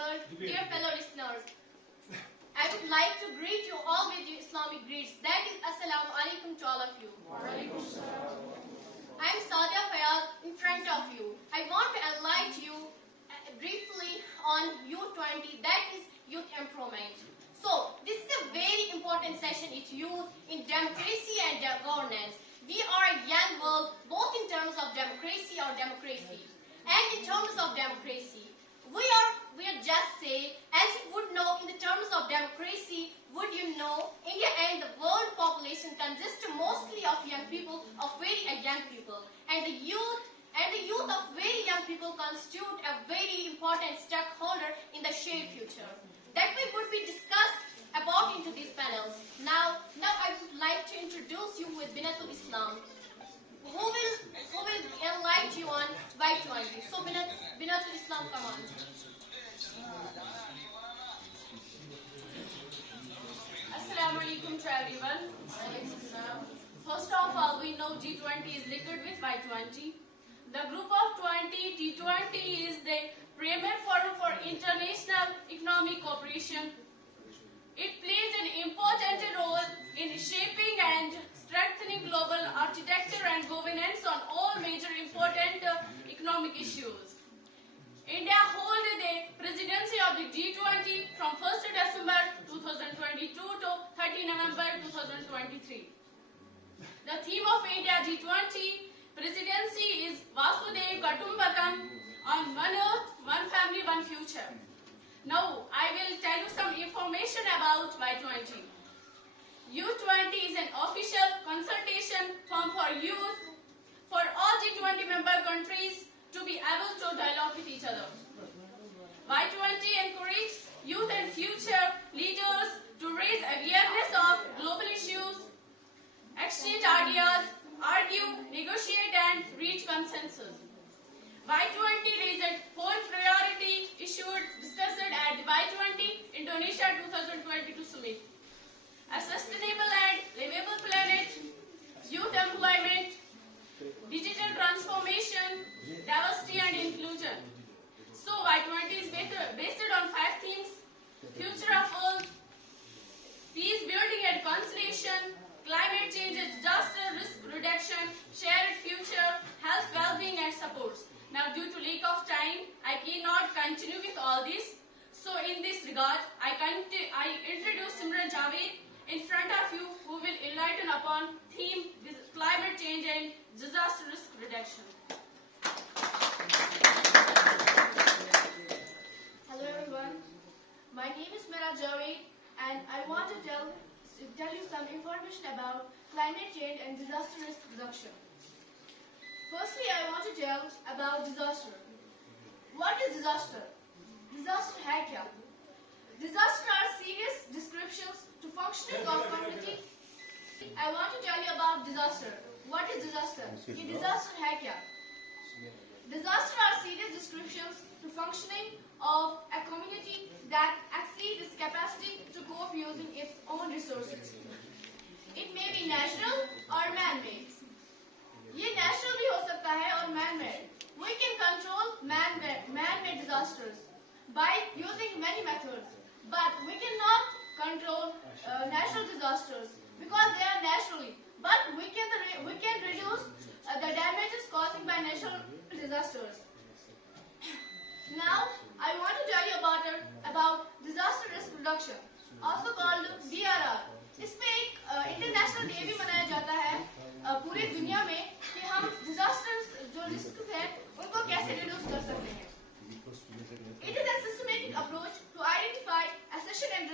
members, dear fellow listeners, I would like to greet you all with Islamic greets. That is, Assalamu alaikum to all of you. I am Sadia Fayaz in front of you. I want to enlighten you briefly on U20, that is Youth Empowerment. So, this is a very important session in youth, in democracy and governance. We are a young world, both in terms of democracy or democracy, and in terms of democracy. We are just say, as you would know, in the terms of democracy, would you know, India and the world population consists mostly of young people, of very young people, and the youth of very young people constitute a very important stakeholder in the shared future. That we would be discussed about into these panels. Now I would like to introduce you with Binatul Islam, who will enlighten you on Y20. So Binatul Islam, come on. Assalamu alaikum to everyone. First of all, we know G20 is linked with Y20. The group of 20, G20 is the premier forum for international economic cooperation. It plays an important role in shaping and strengthening global architecture and governance on all major important economic issues. India holds the presidency of the G20 from 1st December 2022 to 30 November 2023. The theme of India G20 presidency is Vasudev Kutumbakam, on one earth, one family, one future. Now, I will tell you some information about Y20. U20 is an official consultation forum for youth, for all G20 member countries to be able to dialogue with each other. Y20 encourages youth and future leaders to raise awareness of global issues, exchange ideas, argue, negotiate and reach consensus. Y20 raised 4 priority issues discussed at the Y20 Indonesia 2022 summit. A sustainable and livable planet, youth employment, digital transformation, diversity and inclusion. So Y20 is based on 5 themes: future of Earth, peace building and conciliation, climate change and disaster risk reduction, shared future, health, well-being and supports. Now, due to lack of time, I cannot continue with all this. So, in this regard, I introduce Simran Javed in front of you, who will enlighten upon theme climate change and disaster risk reduction. Hello everyone, my name is Simran Javed, and I want to tell you some information about climate change and disaster risk reduction. Firstly, I want to tell about disaster. What is disaster? Disaster hai kya? Disaster are serious descriptions to functioning of community. I want to tell you about disaster. What is disaster? Ki disaster hai kya? Disaster are serious descriptions to functioning of a community that exceed its capacity to cope using its own resources. It may be natural or man-made. ये natural भी हो सकता है और man-made. We can control man-made disasters by using many methods, but we cannot control natural disasters because they are naturally. But we can reduce the damages caused by natural disasters. Now, I want to tell you about disaster risk reduction, also called DRR. इसमें एक international day भी मनाया जाता है पूरी दुनिया में कि हम डिजास्टर्स जो रिस्क हैं उनको कैसे रिड्यूस कर सकते हैं. It is a systematic approach to identify, assess and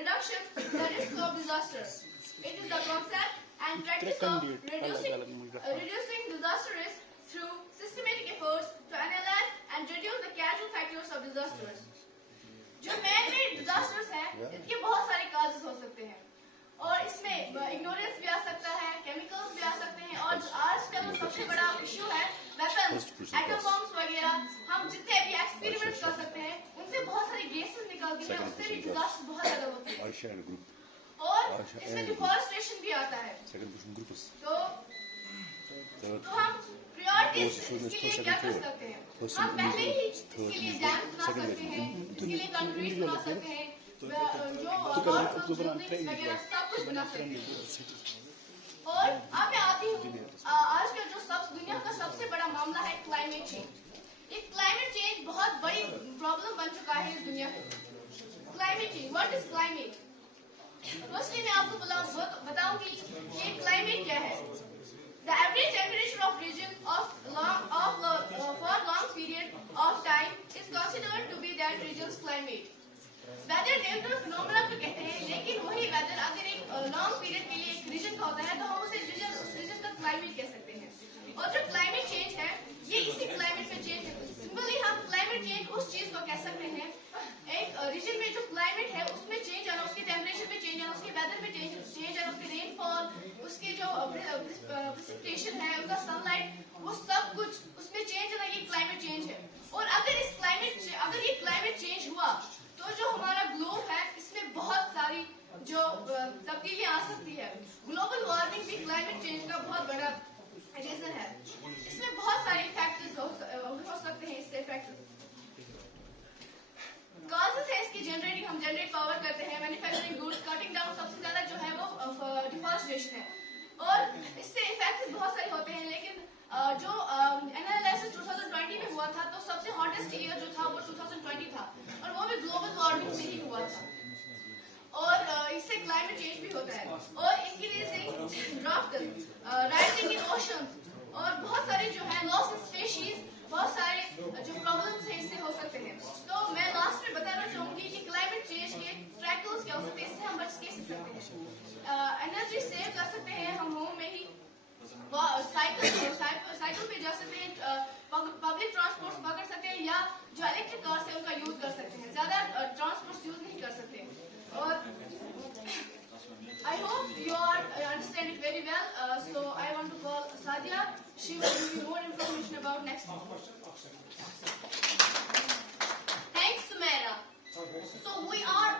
reduction the risk of disaster. It is the concept and practice of reducing disaster risk through systematic efforts to analyze and reduce the causal factors of disasters. जो man-made disasters हैं, इनके बहुत सारे causes हो सकते हैं और इसमें ignorance भी आ सकता है, chemicals भी आ सकते हैं और आजकल सबसे बड़ा issue है weapons, atom bombs वगैरह. हम जितने भी experiments कर सकते हैं, उनसे बहुत सारी gases निकलती हैं, उससे भी disaster बहुत ज़्यादा होती है. और इसमें deforestation भी आता है. तो तो हम प्रायोरिटीज इसके लिए क्या कर सकते हैं? हम पहले ही इसके लिए डैम्स बना सकते हैं, इसके लिए कंक्रीट बना सकते हैं, जो बिल्डिंग्स वगैरह सब कुछ बना सकते हैं। और अब मैं आती हूँ आज का जो दुनिया का सबसे बड़ा मामला है क्लाइमेट चेंज। ये क्लाइमेट चेंज बहुत बड़ी प्रॉब्लम बन चुका है इस दुनिया में। Climate change, what is climate? Firstly मैं आपको बताऊंगी कि क्लाइमेट क्या है। The average temperature of region for long period of time is considered to be that region's climate. Weather natural phenomena तो कहते हैं, लेकिन वही वेदर अगर एक लॉन्ग पीरियड के लिए एक रीजन का होता है तो हम उस रीजन का क्लाइमेट कह सकते हैं। और जो क्लाइमेट चेंज है ये इसी क्लाइमेट में चेंज है। सिंपली हम क्लाइमेट चेंज उस चीज को कह सकते हैं, एक रीजन में जो क्लाइमेट है उसमें चेंज आना, उसके टेम्परेचर में चेंज आना, उसके वेदर में चेंज आना, उसके रेनफॉल, उसके जो प्रेसिपिटेशन है, उनका सनलाइट, वो सब कुछ उसमें चेंज आना, ये क्लाइमेट चेंज है। और अगर ये क्लाइमेट चेंज हुआ तो जो हमारा ग्लोब है इसमें बहुत सारी जो तब्दीलियां आ सकती है। ग्लोबल वार्मिंग भी क्लाइमेट चेंज का बहुत बड़ा रीजन है। इसमें बहुत सारे फैक्टर्स हो सकते हैं। इससे फैक्टर्स कॉजेस है इसकी हम जनरेट पावर करते हैं, मैन्युफैक्चरिंग गुड्स, कटिंग डाउन, सबसे ज्यादा जो है वो डिफॉरेस्टेशन है। और इससे इफेक्ट्स बहुत सारे होते हैं, लेकिन जो एनालिसिस 2020 में हुआ था तो सबसे हॉटेस्ट ईयर जो था वो 2020 था, और वो भी ग्लोबल वार्मिंग से ही हुआ था। और इससे क्लाइमेट चेंज भी होता है, और increasing draft, rising in oceans, और बहुत सारे जो है लॉस ऑफ स्पीशीज, बहुत सारे जो प्रॉब्लम्स हैं इससे हो सकते हैं। तो मैं लास्ट में बताना चाहूंगी कि क्लाइमेट चेंज के ट्रैकल्स क्या हो सकते हैं, इससे हम बच के सकते हैं। एनर्जी सेव कर सकते हैं हम होम में ही, साइकिल पे जा सकते हैं, पब्लिक ट्रांसपोर्ट पकड़ सकते हैं, या जो इलेक्ट्रिक कार्स है उनका यूज कर सकते हैं, ज्यादा ट्रांसपोर्ट यूज नहीं कर सकते। और I hope you understand it very well. So I want to call Sadia. She will give you more information about next. Thanks, Sumaira. So we are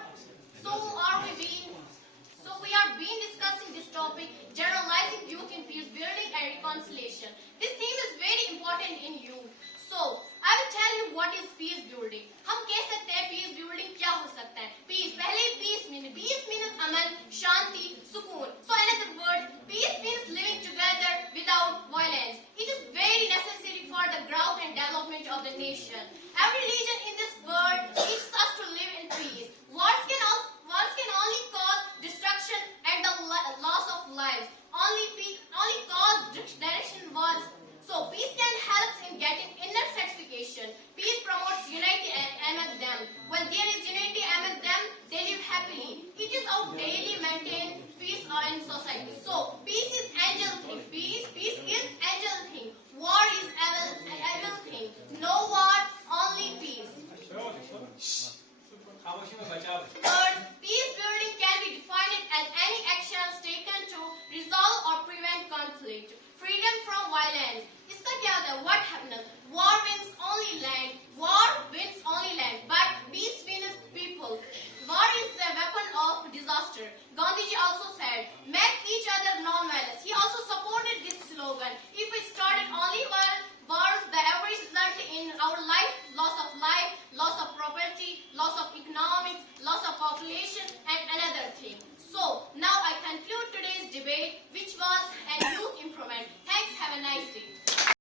discussing this topic, generalizing youth in peace building and reconciliation. This theme is very important in youth. So I will tell you what is peace building. हम कह सकते हैं peace building क्या हो सकता है? Peace, पहले peace means अमन, शांति, सुकून. So another word, peace means living together without violence. It is very necessary for the growth and development of the nation. Every region in this world teaches us to live in peace. Wars can only cause destruction and the loss of lives. Only cause direction wars. So peace can help in getting inner satisfaction. Peace promotes unity among them. When there is unity among them, they live happily. It is our daily maintain peace in society. So peace is angel thing. Peace is angel thing. War is evil thing. No war